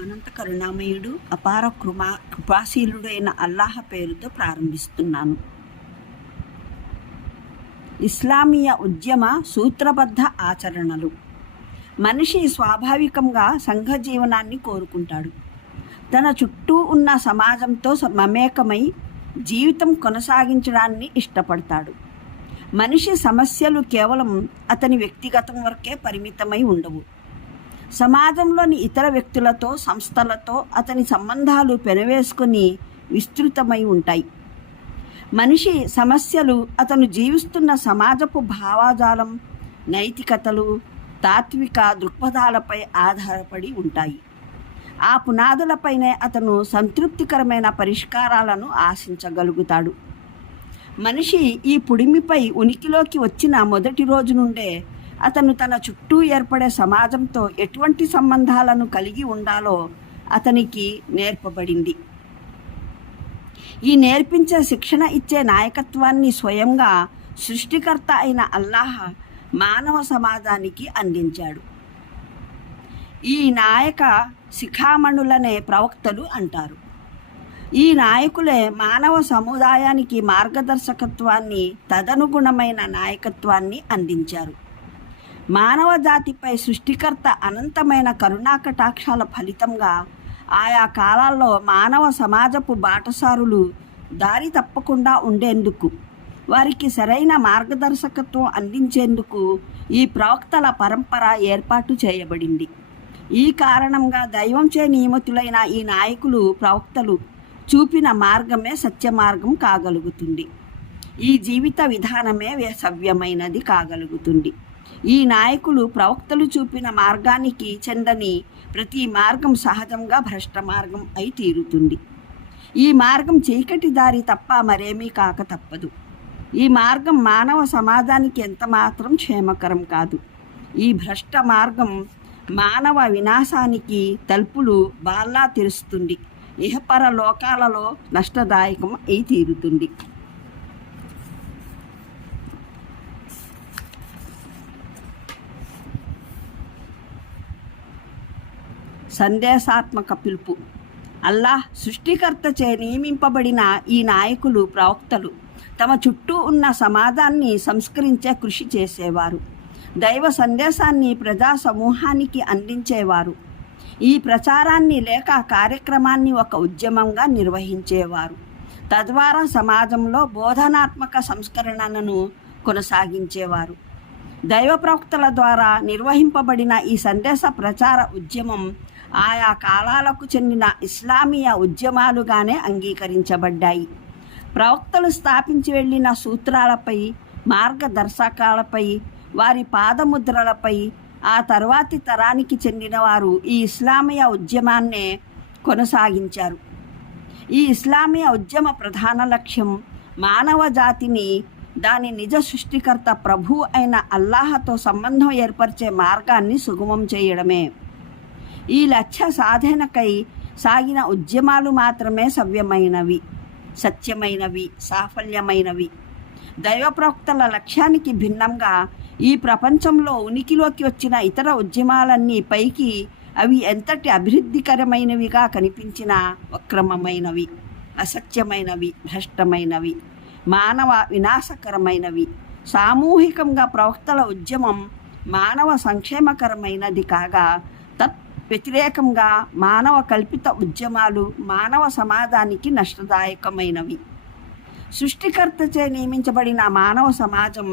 అనంత కరుణామయుడు అపార కృపాశీలుడైన అల్లాహ్ పేరుతో ప్రారంభిస్తున్నాను. ఇస్లామీయ ఉద్యమ సూత్రబద్ధ ఆచరణలు. మనిషి స్వాభావికంగా సంఘ జీవనాన్ని కోరుకుంటాడు. తన చుట్టూ ఉన్న సమాజంతో మమేకమై జీవితం కొనసాగించడాన్ని ఇష్టపడతాడు. మనిషి సమస్యలు కేవలం అతని వ్యక్తిగతం వరకే పరిమితమై ఉండవు. సమాజంలోని ఇతర వ్యక్తులతో, సంస్థలతో అతని సంబంధాలు పెనవేసుకొని విస్తృతమై ఉంటాయి. మనిషి సమస్యలు అతను జీవిస్తున్న సమాజపు భావజాలం, నైతికతలు, తాత్విక దృక్పథాలపై ఆధారపడి ఉంటాయి. ఆ పునాదులపైనే అతను సంతృప్తికరమైన పరిష్కారాలను ఆశించగలుగుతాడు. మనిషి ఈ పుడిమిపై ఉనికిలోకి వచ్చిన మొదటి రోజు నుండే అతను తన చుట్టూ ఏర్పడే సమాజంతో ఎటువంటి సంబంధాలను కలిగి ఉండాలో అతనికి నేర్పబడింది. ఈ నేర్పించే, శిక్షణ ఇచ్చే నాయకత్వాన్ని స్వయంగా సృష్టికర్త అయిన అల్లాహ్ మానవ సమాజానికి అందించాడు. ఈ నాయక శిఖామణులనే ప్రవక్తలు అంటారు. ఈ నాయకులే మానవ సముదాయానికి మార్గదర్శకత్వాన్ని, తదనుగుణమైన నాయకత్వాన్ని అందించారు. మానవ జాతిపై సృష్టికర్త అనంతమైన కరుణాకటాక్షాల ఫలితంగా ఆయా కాలాల్లో మానవ సమాజపు బాటసారులు దారి తప్పకుండా ఉండేందుకు, వారికి సరైన మార్గదర్శకత్వం అందించేందుకు ఈ ప్రవక్తల పరంపర ఏర్పాటు చేయబడింది. ఈ కారణంగా దైవంచే నియమితులైన ఈ నాయకులు, ప్రవక్తలు చూపిన మార్గమే సత్య మార్గం కాగలుగుతుంది. ఈ జీవిత విధానమే సవ్యమైనది కాగలుగుతుంది. ఈ నాయకులు, ప్రవక్తలు చూపిన మార్గానికి చెందని ప్రతి మార్గం సహజంగా భ్రష్ట మార్గం అయి తీరుతుంది. ఈ మార్గం చీకటి దారి తప్ప మరేమీ కాక తప్పదు. ఈ మార్గం మానవ సమాజానికి ఎంతమాత్రం క్షేమకరం కాదు. ఈ భ్రష్ట మార్గం మానవ వినాశానికి తలుపులు బాల్లా తెరుస్తుంది. ఇహపర లోకాలలో నష్టదాయకం అయి తీరుతుంది. సందేశాత్మక పిలుపు. అల్లాహ్ సృష్టికర్తచే నియమింపబడిన ఈ నాయకులు, ప్రవక్తలు తమ చుట్టూ ఉన్న సమాజాన్ని సంస్కరించే కృషి చేసేవారు. దైవ సందేశాన్ని ప్రజా సమూహానికి అందించేవారు. ఈ ప్రచారాన్ని లేక కార్యక్రమాన్ని ఒక ఉద్యమంగా నిర్వహించేవారు. తద్వారా సమాజంలో బోధనాత్మక సంస్కరణను కొనసాగించేవారు. దైవ ప్రవక్తల ద్వారా నిర్వహింపబడిన ఈ సందేశ ప్రచార ఉద్యమం ఆయా కాలాలకు చెందిన ఇస్లామీయ ఉద్యమాలుగానే అంగీకరించబడ్డాయి. ప్రవక్తలు స్థాపించి వెళ్ళిన సూత్రాలపై, మార్గదర్శకాలపై, వారి పాదముద్రలపై ఆ తర్వాతి తరానికి చెందిన వారు ఈ ఇస్లామీయ ఉద్యమాన్నే కొనసాగించారు. ఈ ఇస్లామీయ ఉద్యమ ప్రధాన లక్ష్యం మానవ జాతిని దాని నిజ సృష్టికర్త ప్రభు అయిన అల్లాహతో సంబంధం ఏర్పరిచే మార్గాన్ని సుగమం చేయడమే. ఈ లక్ష్య సాధనకై సాగిన ఉద్యమాలు మాత్రమే సవ్యమైనవి, సత్యమైనవి, సాఫల్యమైనవి. దైవ ప్రవక్తల లక్ష్యానికి భిన్నంగా ఈ ప్రపంచంలో ఉనికిలోకి వచ్చిన ఇతర ఉద్యమాలన్నీ పైకి అవి ఎంతటి అభివృద్ధికరమైనవిగా కనిపించినా వక్రమమైనవి, అసత్యమైనవి, భ్రష్టమైనవి, మానవ వినాశకరమైనవి. సామూహికంగా ప్రవక్తల ఉద్యమం మానవ సంక్షేమకరమైనది కాగా, తత్ వ్యతిరేకంగా మానవ కల్పిత ఉద్యమాలు మానవ సమాజానికి నష్టదాయకమైనవి. సృష్టికర్తచే నియమించబడిన మానవ సమాజం,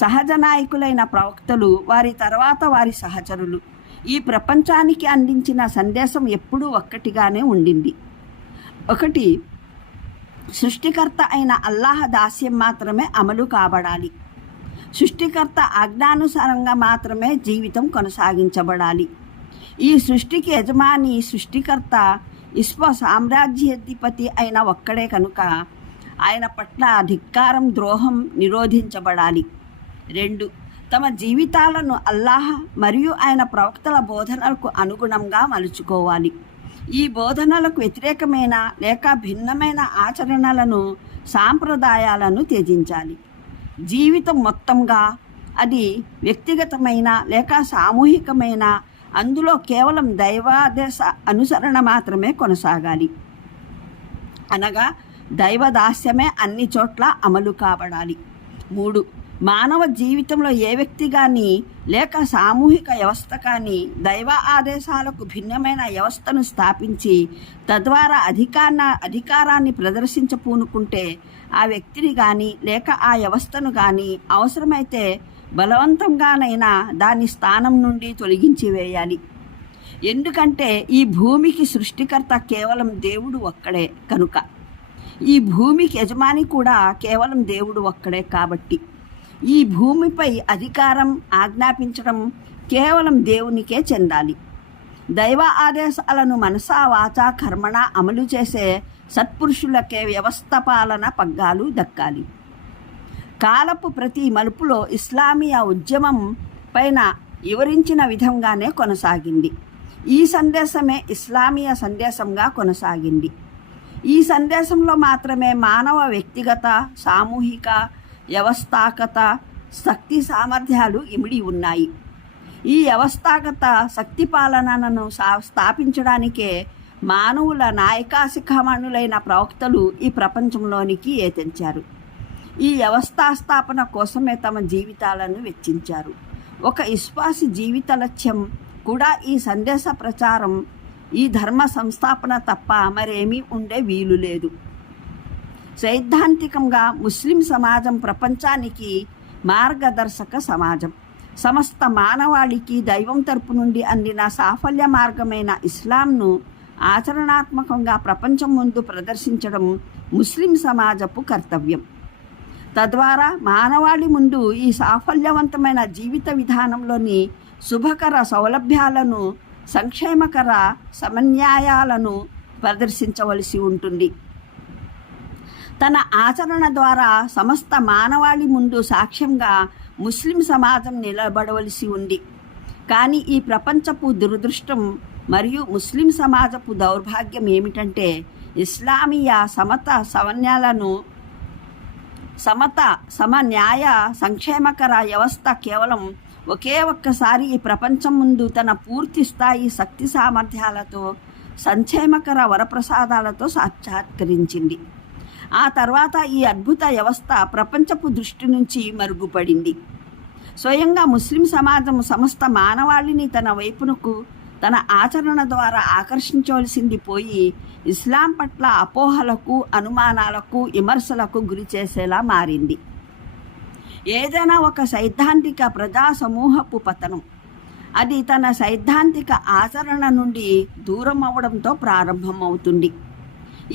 సహజ నాయకులైన ప్రవక్తలు, వారి తర్వాత వారి సహచరులు ఈ ప్రపంచానికి అందించిన సందేశం ఎప్పుడూ ఒక్కటిగానే ఉండింది. ఒకటి, సృష్టికర్త అయిన అల్లాహ్ దాస్యం మాత్రమే అమలు కాబడాలి. సృష్టికర్త ఆజ్ఞానుసారంగా మాత్రమే జీవితం కొనసాగించబడాలి. ఈ సృష్టికి యజమాని సృష్టికర్త, విశ్వ సామ్రాజ్యాధిపతి అయిన ఒక్కడే కనుక ఆయన పట్ల ధిక్కారం, ద్రోహం నిరోధించబడాలి. 2, తమ జీవితాలను అల్లాహ్ మరియు ఆయన ప్రవక్తల బోధనలకు అనుగుణంగా మలుచుకోవాలి. ఈ బోధనలకు వ్యతిరేకమైన లేక భిన్నమైన ఆచరణలను, సాంప్రదాయాలను త్యజించాలి. జీవితం మొత్తంగా అది వ్యక్తిగతమైన లేక సామూహికమైన అందులో కేవలం దైవాదేశ అనుసరణ మాత్రమే కొనసాగాలి. అనగా దైవదాస్యమే అన్ని చోట్ల అమలు కాబడాలి. 3. మానవ జీవితంలో ఏ వ్యక్తి కానీ లేక సామూహిక వ్యవస్థ కానీ దైవ ఆదేశాలకు భిన్నమైన వ్యవస్థను స్థాపించి తద్వారా అధికారాన్ని ప్రదర్శించపూనుకుంటే ఆ వ్యక్తిని కానీ లేక ఆ వ్యవస్థను కానీ అవసరమైతే బలవంతంగానైనా దాని స్థానం నుండి తొలగించి వేయాలి. ఎందుకంటే ఈ భూమికి సృష్టికర్త కేవలం దేవుడు ఒక్కడే కనుక, ఈ భూమికి యజమాని కూడా కేవలం దేవుడు ఒక్కడే కాబట్టి ఈ భూమిపై అధికారం ఆజ్ఞాపించడం కేవలం దేవునికే చెందాలి. దైవ ఆదేశాలను మనసా వాచా కర్మణ అమలు చేసే సత్పురుషులకే వ్యవస్థ పాలన పగ్గాలు దక్కాలి. కాలపు ప్రతి మలుపులో ఇస్లామియా ఉద్యమం పైన వివరించిన విధంగానే కొనసాగింది. ఈ సందేశమే ఇస్లామియా సందేశంగా కొనసాగింది. ఈ సందేశంలో మాత్రమే మానవ వ్యక్తిగత, సామూహిక, వ్యవస్థాగత శక్తి సామర్థ్యాలు ఇమిడి ఉన్నాయి. ఈ వ్యవస్థాగత శక్తి పాలనను స్థాపించడానికే మానవుల నాయకాశిఖామణులైన ప్రవక్తలు ఈ ప్రపంచంలోనికి ఏతించారు. ఈ వ్యవస్థా స్థాపన కోసమే తమ జీవితాలను వెచ్చించారు. ఒక విశ్వాసి జీవిత లక్ష్యం కూడా ఈ సందేశ ప్రచారం, ఈ ధర్మ సంస్థాపన తప్ప మరేమీ ఉండే వీలు లేదు. సైద్ధాంతికంగా ముస్లిం సమాజం ప్రపంచానికి మార్గదర్శక సమాజం. సమస్త మానవాళికి దైవం తరపు నుండి అందిన సాఫల్య మార్గమైన ఇస్లాంను ఆచరణాత్మకంగా ప్రపంచం ముందు ప్రదర్శించడం ముస్లిం సమాజపు కర్తవ్యం. తద్వారా మానవాళి ముందు ఈ సాఫల్యవంతమైన జీవిత విధానంలోని శుభకర సౌలభ్యాలను, సంక్షేమకర సమన్యాయాలను ప్రదర్శించవలసి ఉంటుంది. తన ఆచరణ ద్వారా సమస్త మానవాళి ముందు సాక్ష్యంగా ముస్లిం సమాజం నిలబడవలసి ఉంది. కానీ ఈ ప్రపంచపు దురదృష్టం మరియు ముస్లిం సమాజపు దౌర్భాగ్యం ఏమిటంటే ఇస్లామీయ సమన్యాయ సంక్షేమకర వ్యవస్థ కేవలం ఒకే ఒక్కసారి ఈ ప్రపంచం ముందు తన పూర్తి స్థాయి శక్తి సామర్థ్యాలతో, సంక్షేమకర వరప్రసాదాలతో సాక్షాత్కరించింది. ఆ తర్వాత ఈ అద్భుత వ్యవస్థ ప్రపంచపు దృష్టి నుంచి మరుగుపడింది. స్వయంగా ముస్లిం సమాజం సమస్త మానవాళిని తన వైపునకు తన ఆచరణ ద్వారా ఆకర్షించవలసింది పోయి ఇస్లాం పట్ల అపోహలకు, అనుమానాలకు, విమర్శలకు గురి చేసేలా మారింది. ఏదైనా ఒక సైద్ధాంతిక ప్రజా సమూహపు పతనం అది తన సైద్ధాంతిక ఆచరణ నుండి దూరం అవడంతో ప్రారంభమవుతుంది.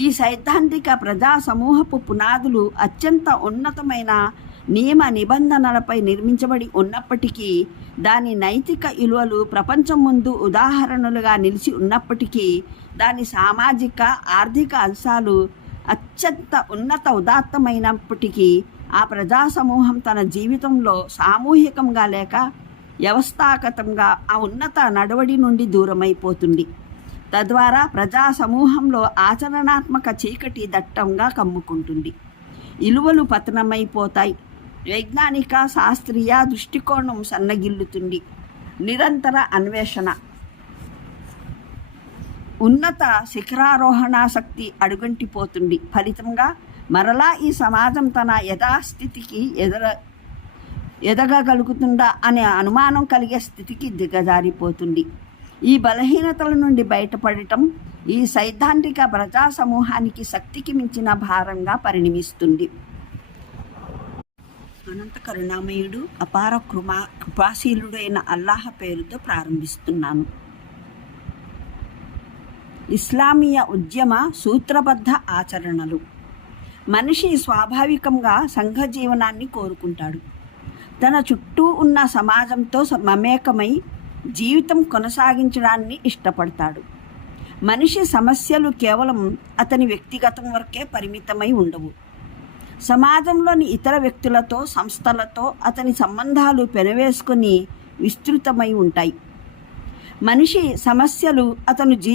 ఈ సైద్ధాంతిక ప్రజా సమూహపు పునాదులు అత్యంత ఉన్నతమైన నియమ నిబంధనలపై నిర్మించబడి ఉన్నప్పటికీ, దాని నైతిక విలువలు ప్రపంచం ముందు ఉదాహరణలుగా నిలిచి ఉన్నప్పటికీ, దాని సామాజిక, ఆర్థిక అంశాలు అత్యంత ఉదాత్తమైనప్పటికీ, ఆ ప్రజా సమూహం తన జీవితంలో సామూహికంగా లేక వ్యవస్థాగతంగా ఆ ఉన్నత నడవడి నుండి దూరమైపోతుంది. తద్వారా ప్రజా సమూహంలో ఆచరణాత్మక చీకటి దట్టంగా కమ్ముకుంటుంది. విలువలు పతనమైపోతాయి. వైజ్ఞానిక, శాస్త్రీయ దృష్టికోణం సన్నగిల్లుతుంది. నిరంతర అన్వేషణ, ఉన్నత శిఖరారోహణ శక్తి అడుగంటిపోతుంది. ఫలితంగా మరలా ఈ సమాజం తన యథాస్థితికి ఎదగగలుగుతుందా అనే అనుమానం కలిగే స్థితికి దిగజారిపోతుంది. ఈ బలహీనతల నుండి బయటపడటం ఈ సైద్ధాంతిక ప్రజా సమూహానికి శక్తికి మించిన భారంగా పరిణమిస్తుంది. అనంత కరుణామయుడు, అపార కృపాశీలుడైన అల్లాహ్ పేరుతో ప్రారంభిస్తున్నాను. ఇస్లామీయ ఉద్యమ సూత్రబద్ధ ఆచరణలు. మనిషి స్వాభావికంగా సంఘ జీవనాన్ని కోరుకుంటాడు. తన చుట్టూ ఉన్న సమాజంతో మమేకమై జీవితం కొనసాగించడాన్ని ఇష్టపడతాడు. మనిషి సమస్యలు కేవలం అతని వ్యక్తిగతం వరకే పరిమితమై ఉండవు. సమాజంలోని ఇతర వ్యక్తులతో, సంస్థలతో అతని సంబంధాలు పెనవేసుకొని విస్తృతమై ఉంటాయి. మనిషి సమస్యలు అతను